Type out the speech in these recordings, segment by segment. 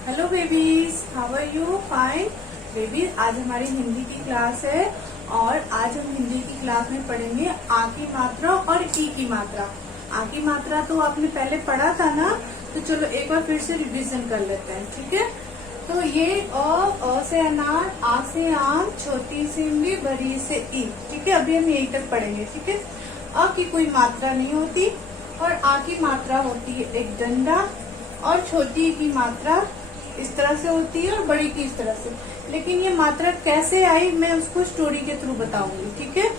Hello babies, how are you? Fine babies. आज हमारी हिंदी की क्लास है और आज हम हिंदी की क्लास में पढ़ेंगे आ की मात्रा और ई की मात्रा। आ की मात्रा तो आपने पहले पढ़ा था ना, तो चलो एक बार फिर से रिवीजन कर लेते हैं, ठीक है। तो ये अ से अनार, आ से आम, छोटी से इमली, बड़ी से ई, ठीक है। अभी हम यही तक पढ़ेंगे, ठीक है। अ की कोई मात्रा नहीं होती और आ की मात्रा होती है एक डंडा, और छोटी की मात्रा इस तरह से होती है और बड़ी की इस तरह से। लेकिन ये मात्रा कैसे आई मैं उसको स्टोरी के थ्रू बताऊंगी, ठीक है।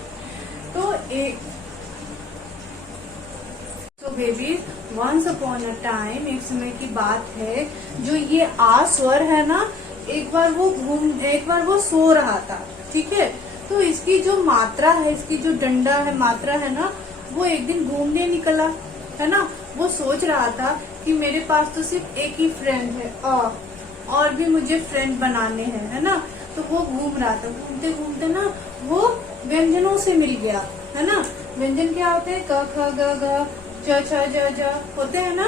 तो baby, once upon a time, एक समय की बात है, जो ये आ स्वर है ना, एक बार वो सो रहा था, ठीक है। तो इसकी जो मात्रा है, इसकी जो डंडा है, मात्रा है ना, वो एक दिन घूमने निकला, है ना। वो सोच रहा था कि मेरे पास तो सिर्फ एक ही फ्रेंड है और भी मुझे फ्रेंड बनाने हैं, है ना। तो वो घूम रहा था, घूमते घूमते ना वो व्यंजनों से मिल गया, है ना। व्यंजन क्या होते हैं? क ख ग घ च छ ज ज होते हैं ना।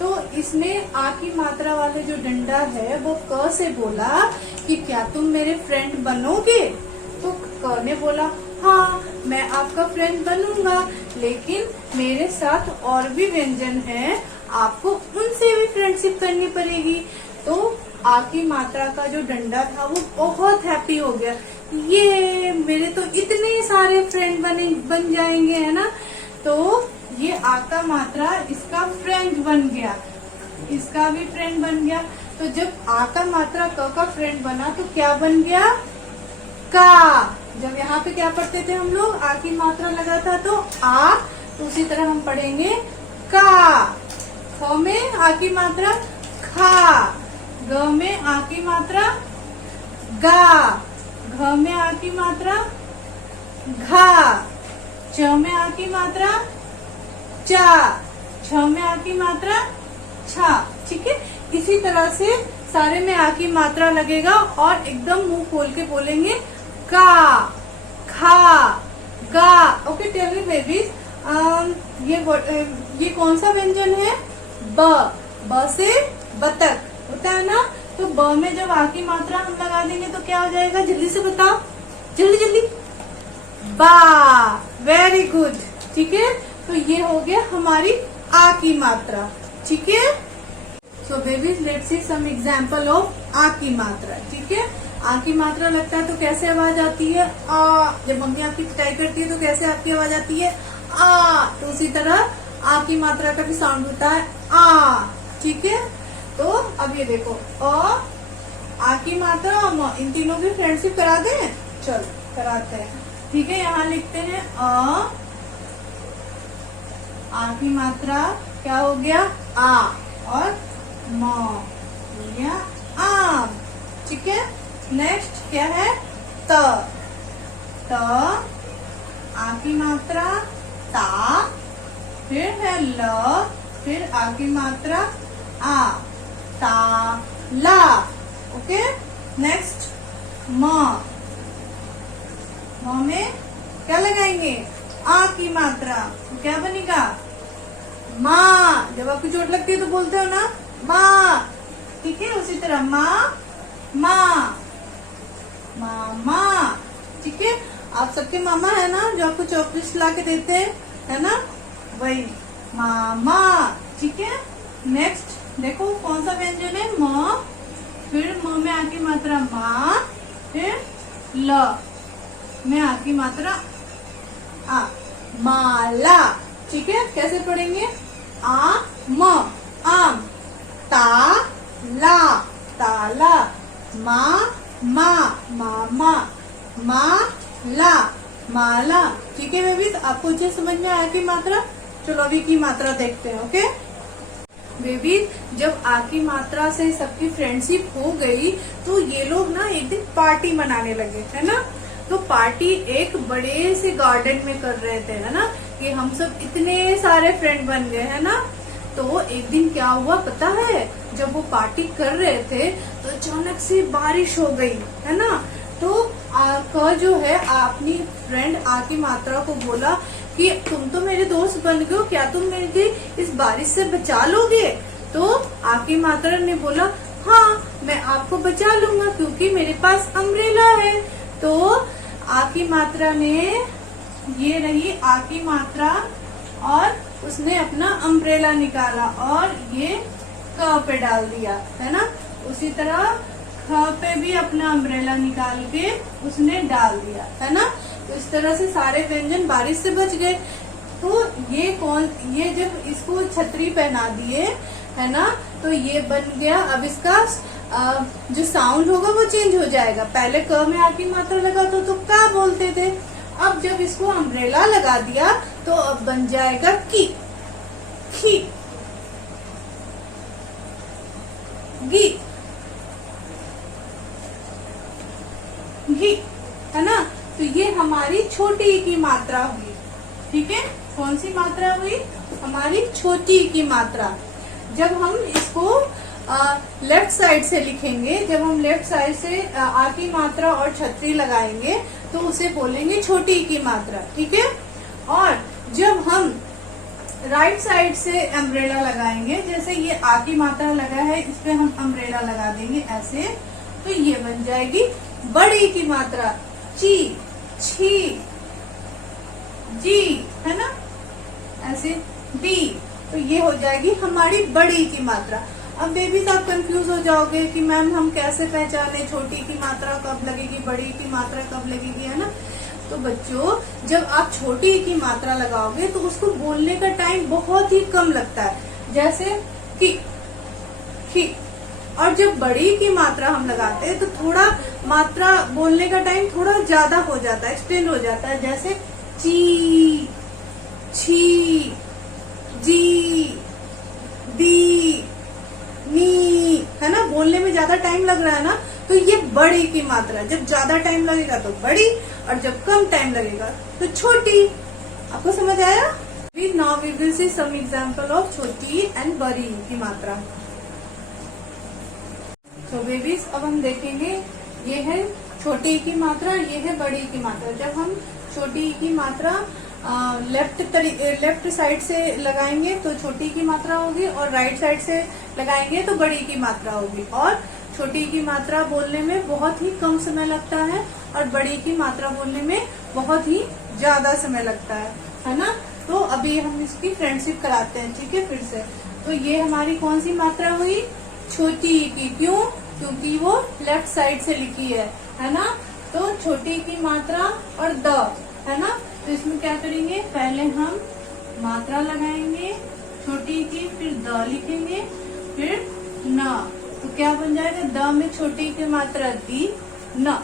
तो इसने आ की मात्रा वाले जो डंडा है वो क से बोला कि क्या तुम मेरे फ्रेंड बनोगे? तो क ने बोला हाँ, मैं आपका फ्रेंड बनूंगा, लेकिन मेरे साथ और भी व्यंजन हैं, आपको उनसे भी फ्रेंडशिप करनी पड़ेगी। तो आ की मात्रा का जो डंडा था वो बहुत हैप्पी हो गया, ये मेरे तो इतने सारे फ्रेंड बन जाएंगे, है ना। तो ये आ का मात्रा इसका फ्रेंड बन गया, इसका भी फ्रेंड बन गया। तो जब आ का मात्रा क का फ्रेंड बना तो क्या बन गया? का। जब यहाँ पे क्या पढ़ते थे हम लोग? आ की मात्रा लगा था तो आ, तो उसी तरह हम पढ़ेंगे का। ख में आ की मात्रा खा, ग में आ की मात्रा गा, घ में आ की मात्रा घा, च में आ की मात्रा चा, छ में आ की मात्रा छा, ठीक है। इसी तरह से सारे में आ की मात्रा लगेगा और एकदम मुंह खोल के बोलेंगे का, खा, गा। ओके, टेल मी बेबीज, ये कौन सा व्यंजन है? ब से बतख होता है ना। तो ब में जब आ की मात्रा हम लगा देंगे तो क्या हो जाएगा? जल्दी से बताओ, जल्दी जल्दी। बा, वेरी गुड, ठीक है। तो ये हो गया हमारी आ की मात्रा, ठीक है। So babies, let's see some example of आ की मात्रा, ठीक है। आ की मात्रा लगता है तो कैसे आवाज आती है? आ। जब मम्मी आपकी पिटाई करती है तो कैसे आपकी आवाज आती है? आ। तो उसी तरह आ की मात्रा का भी साउंड होता है आ, ठीक है। तो अब ये देखो, आ की मात्रा और म, इन तीनों की फ्रेंडशिप करा दें? चलो कराते हैं, ठीक है। यहाँ लिखते हैं आ की मात्रा क्या हो गया? आ, और म हो गया आम, ठीक है। नेक्स्ट क्या है? त आ की मात्रा ता, फिर है ल, फिर आ की मात्रा आ, ता ला, ओके। नेक्स्ट म में क्या लगाएंगे? आ की मात्रा, तो क्या बनेगा? माँ। जब आपको चोट लगती है तो बोलते हो ना माँ, ठीक है। उसी तरह माँ, माँ, मामा, ठीक है। आप सबके मामा है ना, जो आपको चॉकलेट ला के देते हैं, है ना, वही मामा, ठीक है। नेक्स्ट देखो कौन सा व्यंजन है? म, फिर म में आ की मात्रा मा, फिर ल में आ की मात्रा आ, माला, ठीक है। कैसे पढ़ेंगे? आ म, आम, ता ला, ताला, मा, मामा, ला, माला, ठीक है बेबी। तो आपको अच्छे समझ में आया की मात्रा? चलो अभी की मात्रा देखते हैं, ओके बेबी। जब आ की मात्रा से सबकी फ्रेंडशिप हो गई तो ये लोग ना एक दिन पार्टी मनाने लगे, है ना। तो पार्टी एक बड़े से गार्डन में कर रहे थे, है ना, कि हम सब इतने सारे फ्रेंड बन गए, है ना। तो एक दिन क्या हुआ पता है? जब वो पार्टी कर रहे थे तो अचानक से बारिश हो गई, है ना। तो क जो है अपनी फ्रेंड आ की मात्रा को बोला कि तुम तो मेरे दोस्त बन गए हो, क्या तुम मेरी इस बारिश से बचा लोगे? तो आ की मात्रा ने बोला हाँ, मैं आपको बचा लूंगा क्योंकि मेरे पास अम्ब्रेला है। तो आ की मात्रा में ये रही आ की मात्रा और उसने अपना अम्ब्रेला निकाला और ये क पे डाल दिया, है ना। उसी तरह ख पे भी अपना अम्ब्रेला निकाल के उसने डाल दिया, है ना। तो इस तरह से सारे व्यंजन बारिश से बच गए। तो ये जब इसको छतरी पहना दिए, है ना, तो ये बन गया। अब इसका जो साउंड होगा वो चेंज हो जाएगा। पहले क में आ की मात्रा लगा तो का बोलते थे। अब जब इसको अम्ब्रेला लगा दिया तो अब बन जाएगा की, खी, गी, घी, है ना। तो ये हमारी छोटी ई की मात्रा हुई। ठीक है, कौन सी मात्रा हुई? हमारी छोटी ई की मात्रा। जब हम इसको लेफ्ट साइड से लिखेंगे, जब हम लेफ्ट साइड से आ की मात्रा और छतरी लगाएंगे तो उसे बोलेंगे छोटी ई की मात्रा। ठीक है। और जब हम राइट साइड से अम्ब्रेला लगाएंगे, जैसे ये आ की मात्रा लगा है, इस पे हम अम्ब्रेला लगा देंगे ऐसे, तो ये बन जाएगी बड़ी की मात्रा। ची, छी, जी, है ना, ऐसे डी। तो ये हो जाएगी हमारी बड़ी की मात्रा। अब बेबीज आप कंफ्यूज हो जाओगे कि मैम हम कैसे पहचाने छोटी की मात्रा कब लगेगी, बड़ी की मात्रा कब लगेगी, है ना। तो बच्चों, जब आप छोटी की मात्रा लगाओगे तो उसको बोलने का टाइम बहुत ही कम लगता है, जैसे कि, खी। और जब बड़ी की मात्रा हम लगाते हैं तो थोड़ा मात्रा बोलने का टाइम थोड़ा ज्यादा हो जाता है, एक्सटेंड हो जाता है, जैसे ची, छी, जी, दी, नी, है ना। बोलने में ज्यादा टाइम लग रहा है ना, तो ये बड़ी की मात्रा। जब ज्यादा टाइम लगेगा तो बड़ी, और जब कम टाइम लगेगा तो छोटी। आपको समझ आया? Now we will see some example of छोटी एंड बड़ी की मात्रा। तो बेबीज, अब हम देखेंगे, ये है छोटी की मात्रा, ये है बड़ी की मात्रा। जब हम छोटी की मात्रा लेफ्ट साइड से लगाएंगे तो छोटी की मात्रा होगी, और राइट साइड से लगाएंगे तो बड़ी की मात्रा होगी। और छोटी की मात्रा बोलने में बहुत ही कम समय लगता है और बड़ी की मात्रा बोलने में बहुत ही ज्यादा समय लगता है ना। तो अभी हम इसकी फ्रेंडशिप कराते हैं, ठीक है, फिर से। तो ये हमारी कौन सी मात्रा हुई? छोटी की। क्यों? क्योंकि वो लेफ्ट साइड से लिखी है ना। तो छोटी की मात्रा और द, है ना। तो इसमें क्या करेंगे, पहले हम मात्रा लगाएंगे छोटी की, फिर द लिखेंगे, फिर न। तो क्या बन जाएगा? द में छोटी की मात्रा दी, न,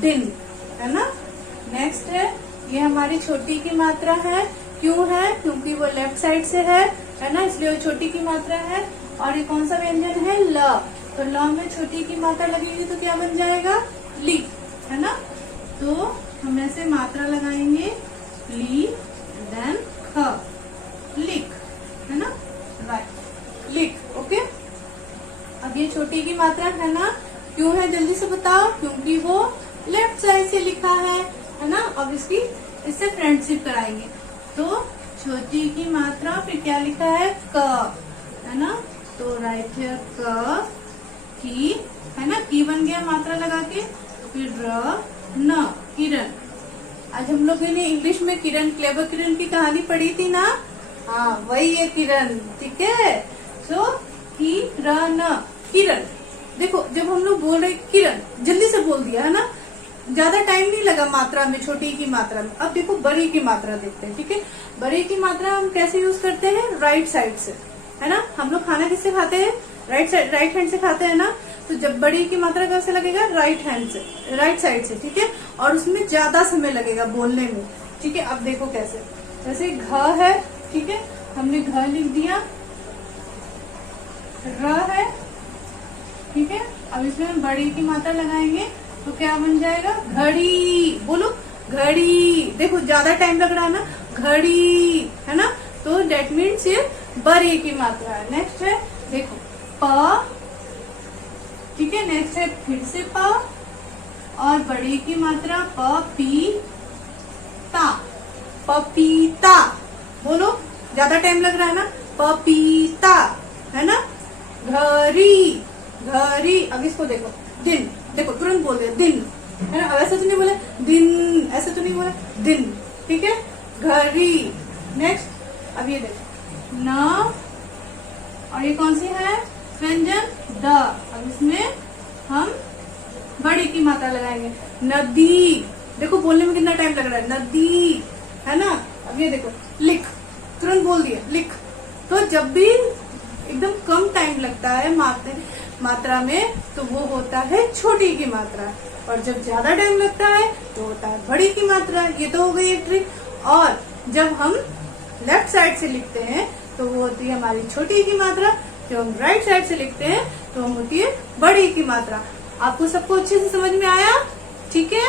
दिन, है ना। नेक्स्ट है, ये हमारी छोटी की मात्रा है। क्यों है? क्योंकि वो लेफ्ट साइड से है ना, इसलिए वो छोटी की मात्रा है। और ये कौन सा व्यंजन है? ल। तो ल में छोटी की मात्रा लगेगी तो क्या बन जाएगा? ली, है ना। तो हम ऐसे मात्रा लगाएंगे, ली, देन ख, लिख, है ना, राइट, लिख। ओके। अब ये छोटी की मात्रा है ना, क्यों है जल्दी से बताओ? क्योंकि वो लेफ्ट साइड से लिखा है ना। अब इससे फ्रेंडशिप कराएंगे। तो छोटी की मात्रा, फिर क्या लिखा है? क, है ना। तो राइट है क, की, है ना, की बन गया मात्रा लगा के, फिर र, न, किरण। आज हम लोगों ने इंग्लिश में किरण, क्लेवर किरण की कहानी पढ़ी थी ना। हाँ, वही है किरण, ठीक है। सो की, र, न, किरण। देखो, जब हम लोग बोल रहे किरण, जल्दी से बोल दिया, है ना, ज्यादा टाइम नहीं लगा मात्रा में, छोटी की मात्रा में। अब देखो बड़ी की मात्रा देखते हैं, ठीक है। बड़ी की मात्रा हम कैसे यूज करते हैं? राइट साइड से, है ना। हम लोग खाना किससे खाते हैं? राइट हैंड से खाते हैं ना। तो जब बड़ी की मात्रा कैसे लगेगा? राइट हैंड से, राइट साइड से, ठीक है। और उसमें ज्यादा समय लगेगा बोलने में, ठीक है। अब देखो कैसे, जैसे घ है, ठीक है, हमने घ लिख दिया, र है, ठीक है। अब इसमें हम बड़ी की मात्रा लगाएंगे तो क्या बन जाएगा? घड़ी। बोलो घड़ी। देखो ज्यादा टाइम लग रहा है ना, घड़ी, है ना। तो डेट मीन्स ये बड़ी की मात्रा है। नेक्स्ट है, देखो प, ठीक है। नेक्स्ट है फिर से प, और बड़ी की मात्रा प, पी, ता, पपीता। बोलो, ज्यादा टाइम लग रहा है ना, पपीता, है ना। घड़ी, घड़ी। अब इसको देखो, दिन, देखो तुरंत बोल दिया दिन, है ना। अब ऐसा तो नहीं बोले दिन, ऐसा तो नहीं बोला दिन, ठीक है। घड़ी। नेक्स्ट, अब ये देखो न, और ये कौन सी है व्यंजन, द। अब इसमें हम बड़ी की मात्रा लगाएंगे, नदी। देखो बोलने में कितना टाइम लग रहा है, नदी, है ना। अब ये देखो लिख, तुरंत बोल दिया लिख। तो जब भी एकदम कम टाइम लगता है मात्रा में, तो वो होता है छोटी की मात्रा, और जब ज्यादा टाइम लगता है तो होता है बड़ी की मात्रा। ये तो हो गई एक ट्रिक। और जब हम लेफ्ट साइड से लिखते हैं तो वो होती है हमारी छोटी की मात्रा, जब हम राइट साइड से लिखते हैं तो हम होती है बड़ी की मात्रा। आपको सबको अच्छे से समझ में आया? ठीक है।